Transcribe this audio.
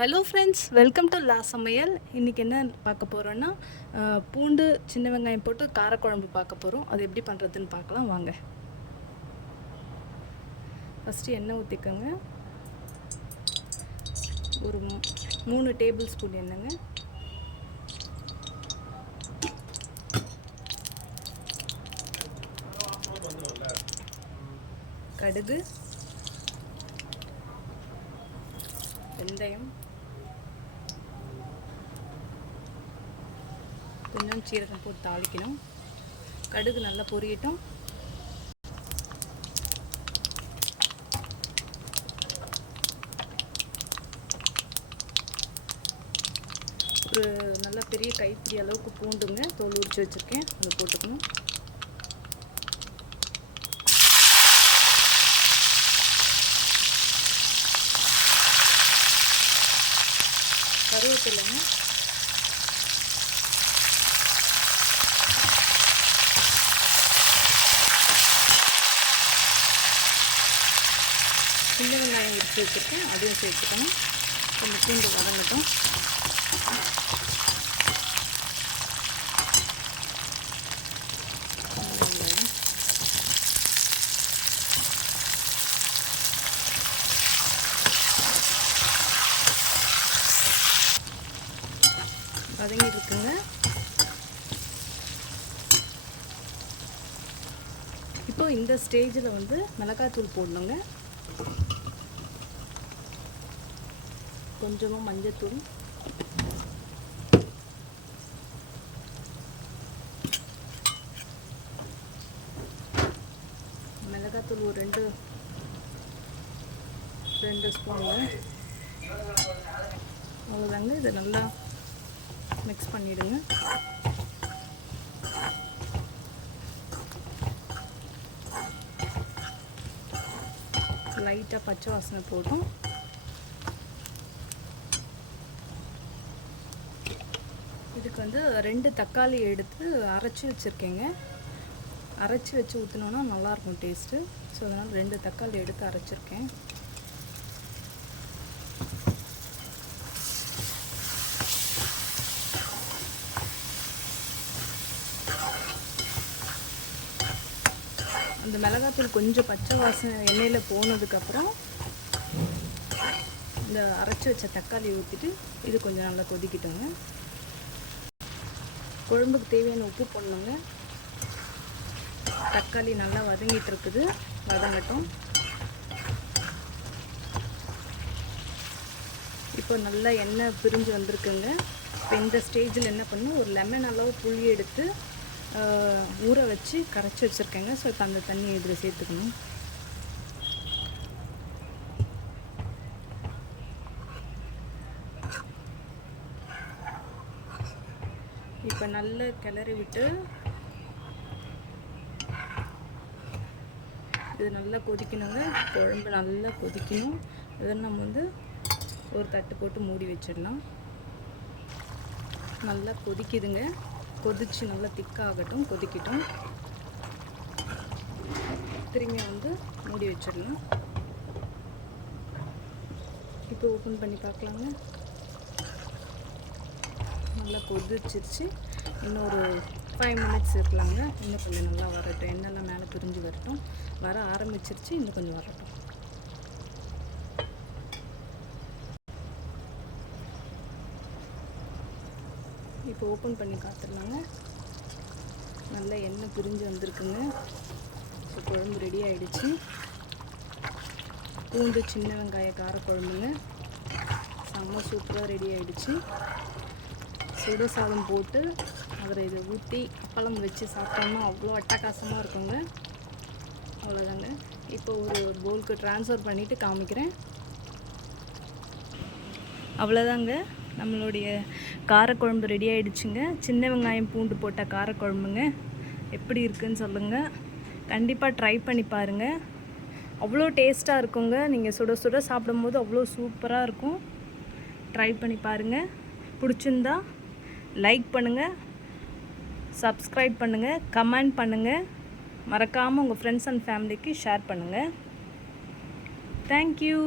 Hello friends, welcome to லா சமையல். இன்றைக்கி என்ன பார்க்க போகிறோன்னா, பூண்டு சின்ன வெங்காயம் போட்டு காரக்குழம்பு பார்க்க போகிறோம். அது எப்படி பண்ணுறதுன்னு பார்க்கலாம் வாங்க. ஃபஸ்ட்டு எண்ணெய் ஊற்றிக்கோங்க. ஒரு 3 டேபிள் ஸ்பூன் எண்ணெய்ங்க. கடுகு, வெந்தயம், கொஞ்சம் சீரகம் போட்டு தாளிக்கணும். கடுகு நல்லா பொரியட்டும். ஒரு நல்ல பெரிய கைப்பிடி அளவுக்கு பூண்டுங்க தோல் உரிச்சு வச்சுருக்கேன், அதை போட்டுக்கணும். கருவேப்பிலைங்க, சின்ன வெங்காயம் உரிச்சு வச்சுருக்கேன், அதையும் சேர்த்துக்கணும். கொஞ்சம் பூண்டு வதங்கட்டும். வதங்கிட்டு இருக்குங்க. இப்போ இந்த ஸ்டேஜில் மிளகாத்தூள் போடணுங்க. கொஞ்சமாக மஞ்சத்தூள், மிளகாத்தூள் ஒரு 2 ஸ்பூனுங்க. அவ்வளோதாங்க. இதை நல்லா மிக்ஸ் பண்ணிவிடுங்க. லைட்டாக பச்சை வாசனை போட்டும். இதுக்கு 2 தக்காளி எடுத்து அரைச்சி வச்சுருக்கேங்க. அரைச்சி வச்சு ஊற்றினோன்னா நல்லாயிருக்கும் டேஸ்ட்டு. ஸோ அதனால் 2 தக்காளி எடுத்து அரைச்சிருக்கேன். அந்த மிளகாத்தூள் கொஞ்சம் பச்சை வாசனை எண்ணெயில் போனதுக்கப்புறம் இந்த அரைச்சி வச்ச தக்காளி ஊற்றிட்டு இது கொஞ்சம் நல்லா கொதிக்கிட்டோங்க. குழம்புக்கு தேவையான உப்பு போடணுங்க. தக்காளி நல்லா வதங்கிட்டு இருக்குது, வதங்கட்டும். இப்போ நல்லா எண்ணெய் பிரிஞ்சு வந்திருக்குங்க. இப்போ இந்த ஸ்டேஜில் என்ன பண்ணணும், ஒரு லெமன் அளவு புளி எடுத்து ஊற வச்சு கரைச்சி வச்சுருக்கேங்க. ஸோ இப்போ அந்த தண்ணி இதில் சேர்த்துக்கணும். இப்போ நல்லா கிளறி விட்டு இது நல்லா கொதிக்கணுங்க. குழம்பு நல்லா கொதிக்கணும். இதை நம்ம ஒரு தட்டு போட்டு மூடி வச்சிடலாம். நல்லா கொதிக்குதுங்க. கொதிச்சு நல்லா திக்காகட்டும், கொதிக்கட்டும். திரும்பி மூடி வச்சிடலாம். இப்போ ஓப்பன் பண்ணி பார்க்கலாங்க. நல்லா கொதிச்சிருச்சு. இன்னொரு 5 மினிட்ஸ் இருக்கலாங்க. இன்னும் கொஞ்சம் நல்லா வரட்டும். எண்ணெய்லாம் மேலே பிரிஞ்சு வரட்டும். வர ஆரம்பிச்சிருச்சு, இன்னும் கொஞ்சம் வரட்டும். இப்போ ஓப்பன் பண்ணி காத்துடலாங்க. நல்லா எண்ணெய் பிரிஞ்சு வந்திருக்குங்க. ஸோ குழம்பு ரெடி ஆகிடுச்சு. பூண்டு சின்ன வெங்காய காரக்குழம்புங்க செம்ம சூப்பராக ரெடி ஆகிடுச்சு. சுட சாதம் போட்டு அதில் இதை ஊற்றி அப்பளம் வச்சு சாப்பிட்டோம்னா அவ்வளோ அட்டகாசமாக இருக்குங்க. அவ்வளோதாங்க. இப்போ ஒரு பவுலுக்கு ட்ரான்ஸ்ஃபர் பண்ணிவிட்டு காமிக்கிறேன். அவ்வளோதாங்க, நம்மளுடைய காரக்குழம்பு ரெடி ஆகிடுச்சுங்க. சின்ன வெங்காயம் பூண்டு போட்ட காரக்குழம்புங்க. எப்படி இருக்குதுன்னு சொல்லுங்கள். கண்டிப்பாக ட்ரை பண்ணி பாருங்கள். அவ்வளோ டேஸ்ட்டாக இருக்குங்க. நீங்கள் சுட சுட சாப்பிடும்போது அவ்வளோ சூப்பராக இருக்கும். ட்ரை பண்ணி பாருங்கள். பிடிச்சிருந்தா லைக் பண்ணுங்கள், சப்ஸ்கிரைப் பண்ணுங்கள், கமெண்ட் பண்ணுங்கள். மறக்காமல் உங்கள் ஃப்ரெண்ட்ஸ் அண்ட் ஃபேமிலிக்கு ஷேர் பண்ணுங்கள். தேங்க்யூ.